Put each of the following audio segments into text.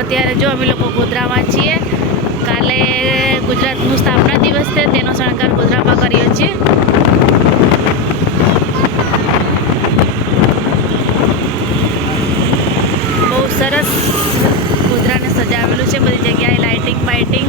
અત્યારે જો અમે લોકો ગોધરામાં છીએ. કાલે ગુજરાતનું સ્થાપના દિવસ છે, તેનો શણગાર ગોધરામાં કર્યો છે. બહુ સરસ ગોધરાને સજાવેલું છે, બધી જગ્યાએ લાઇટિંગ બાઇટિંગ.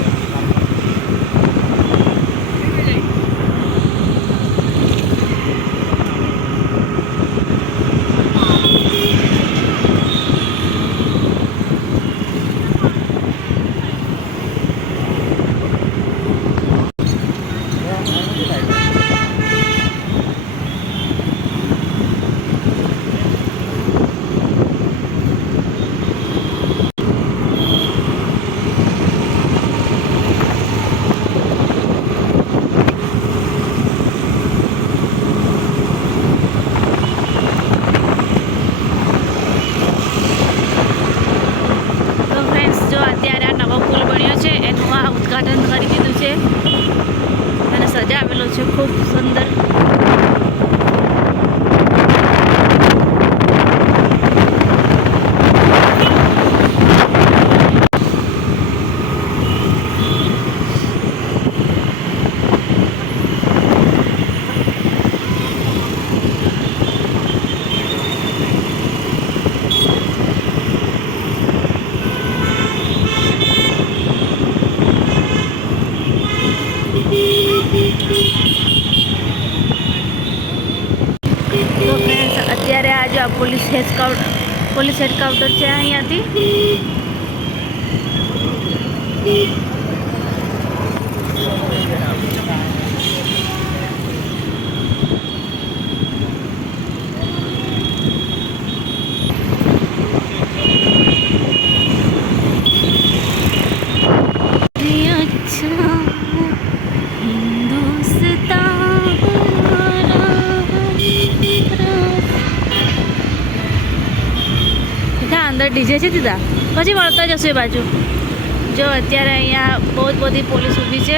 ઉદ્ઘાટન કરી દીધું છે અને સજાવેલો છે ખૂબ સુંદર. તો ફ્રેન્ડ્સ અત્યારે આ જો પોલીસ હેડક્વાર્ટર છે અહીંયાથી. અંદર ડીજે છે સીધા પછી વળતા જશું એ બાજુ. જો અત્યારે અહીંયા બહુ જ બધી પોલીસ ઊભી છે,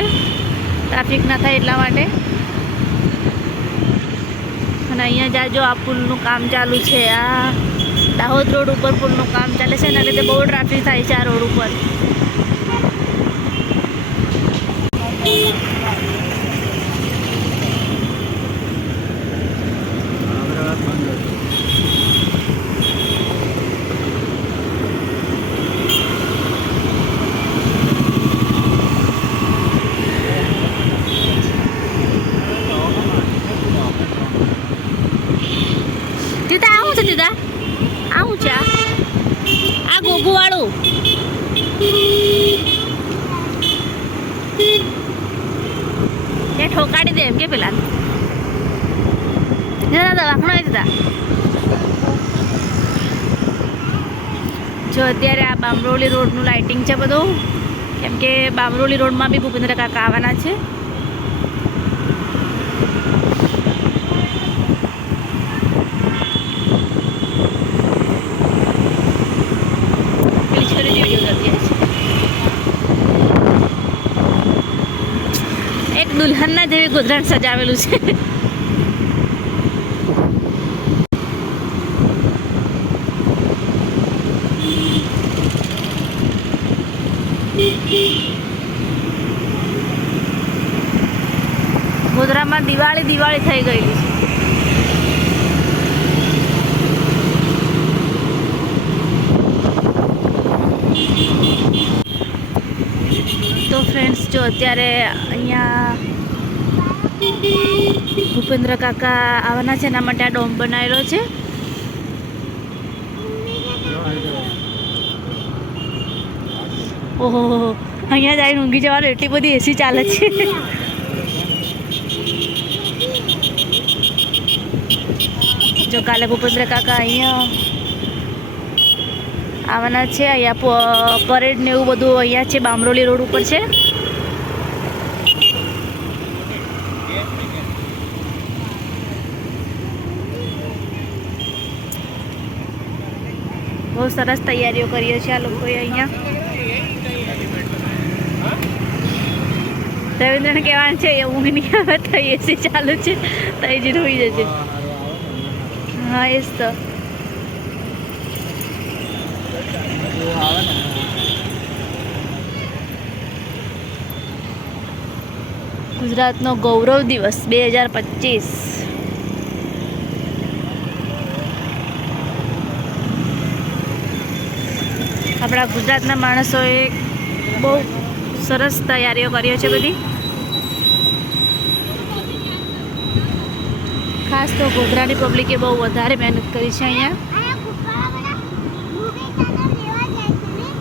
ટ્રાફિક ના થાય એટલા માટે. અને અહીંયા જો આ પુલનું કામ ચાલુ છે, આ દાહોદ રોડ ઉપર પુલનું કામ ચાલે છે, એના લીધે બહુ ટ્રાફિક થાય છે આ રોડ ઉપર. આવું છે આ ગોગુ વાળું. એ ઠોકાડી દે એમ કે પેલા દવાખાનો આવી દીધા. જો અત્યારે આ બામરોલી રોડનું લાઇટિંગ છે બધું, કેમ કે બામરોલી રોડમાં બી ભૂપેન્દ્ર કાકા આવવાના છે. એક દુલ્હનના જેવી ગોધરાને સજાવેલું છે. ગોધરામાં દિવાળી થઈ ગયેલી છે. તો ફ્રેન્ડ્સ જો અત્યારે અહીંયા ભૂપેન્દ્ર કાકા આવવાના છે, એના માટે આ ડોમ બનાવેલો છે. ઓહો, અહીંયા જઈને ઊંઘી જવાનું, એટલી બધી એસી ચાલે છે. જો કાલે ભૂપેન્દ્ર કાકા અહીંયા આવવાના છે. અહીંયા પરેડ ને એવું બધું અહીંયા છે, બામરોલી રોડ ઉપર છે. બહુ સરસ તૈયારીઓ કરીએ છીએ આ લોકોએ અહીંયા. રવિન્દ્રને કહેવાનું છે એ ઊંઘ નહીં આવે તો એસી ચાલુ છે તો એ જ હોઈ જશે. હા એ જ તો. ગુજરાતનો ગૌરવ દિવસ 2025. આપણા ગુજરાતના માણસોએ બહુ સરસ તૈયારીઓ કરી છે બધી. ખાસ તો ગોધરાની પબ્લિકે બહુ વધારે મહેનત કરી છે અહીંયા.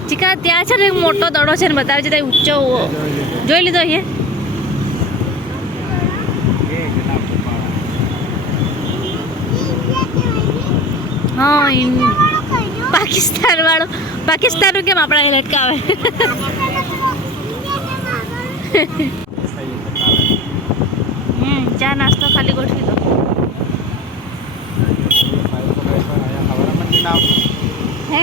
ચીકા ત્યાં છે ને એક મોટો દડો છે ને બતાવે છે ત્યાં ઊંચો જોઈ લીધો અહીંયા. હા પાકિસ્તાન વાળો પાકિસ્તાનનું કેમ આપણા લટકાવે. ચા નાસ્તો ખાલી ગોઠવી દો. હે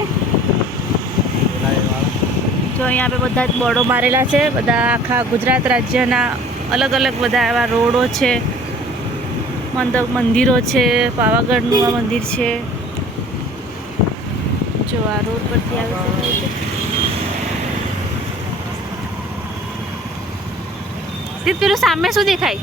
જો અહીંયા આપણે બધા જ બોર્ડો મારેલા છે. બધા આખા ગુજરાત રાજ્યના અલગ અલગ બધા એવા રોડો છે, મંદિરો છે. પાવાગઢનું આ મંદિર છે. જો આ રોડ પરથી આવે છે. પેલું સામે શું દેખાય?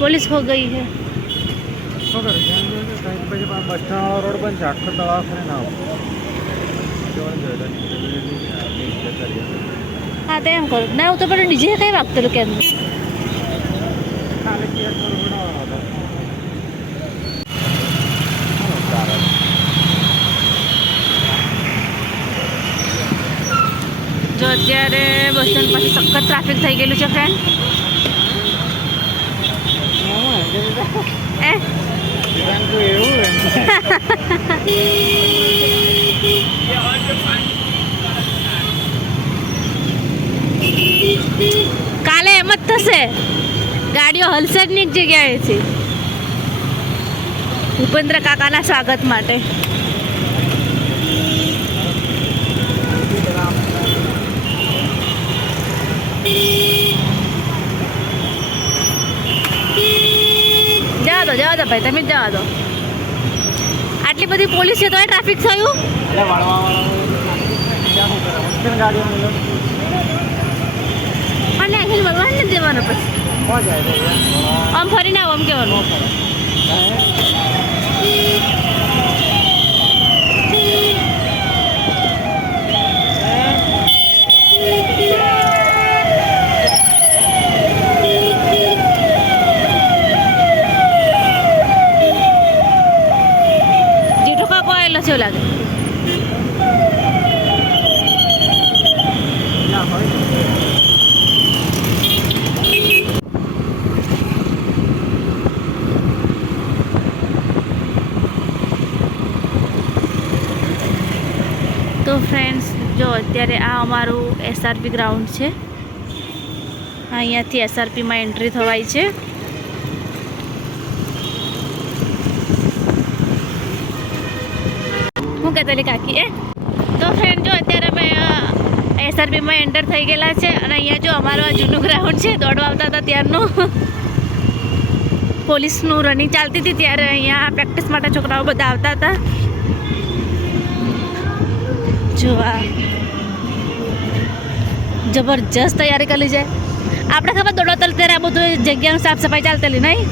पुलिस हो गई है. रोड बन છે આખો દવાખાને ના હા તો એમ કરો ના હું તો પણ ડીજે કઈ વાગતેલું કેમ જો અત્યારે બસ સ્ટેન્ડ પાસે સખત ટ્રાફિક થઈ ગયેલું છે ફ્રેન્ડ. કાલે એમ જ થશે, ગાડીઓ હલશે જ ની જગ્યાએથી. ભૂપેન્દ્ર કાકાના સ્વાગત માટે જવા દો ભાઈ, તમે જ જવા દો. આટલી બધી પોલીસ છે તો ટ્રાફિક થયું. અને અહીં ભગવાન ને દેવાનો પછી આમ ફરીને આવો આમ કહેવાનું. કેવું લાગે? તો ફ્રેન્ડ્સ જો અત્યારે આ અમારું એસઆરપી ગ્રાઉન્ડ છે. અહીંયાથી એસઆરપીમાં એન્ટ્રી થવાય છે. શું કહેતા કાકી તો ફ્રેન્ડ જો અત્યારે અમે એસઆરપીમાં એન્ટર થઈ ગયેલા છે. અને અહીંયા જો અમારું આ જૂનું ગ્રાઉન્ડ છે, દોડવા આવતા હતા ત્યારનું પોલીસનું રનિંગ ચાલતી હતી ત્યારે અહીંયા પ્રેક્ટિસ માટે છોકરાઓ બધા આવતા હતા. જો આ જબરજસ્ત તૈયારી કરી જાય. આપણે ખબર દોડો ત્યારે આ બધું જગ્યાનું સાફ સફાઈ ચાલતેલી નહીં.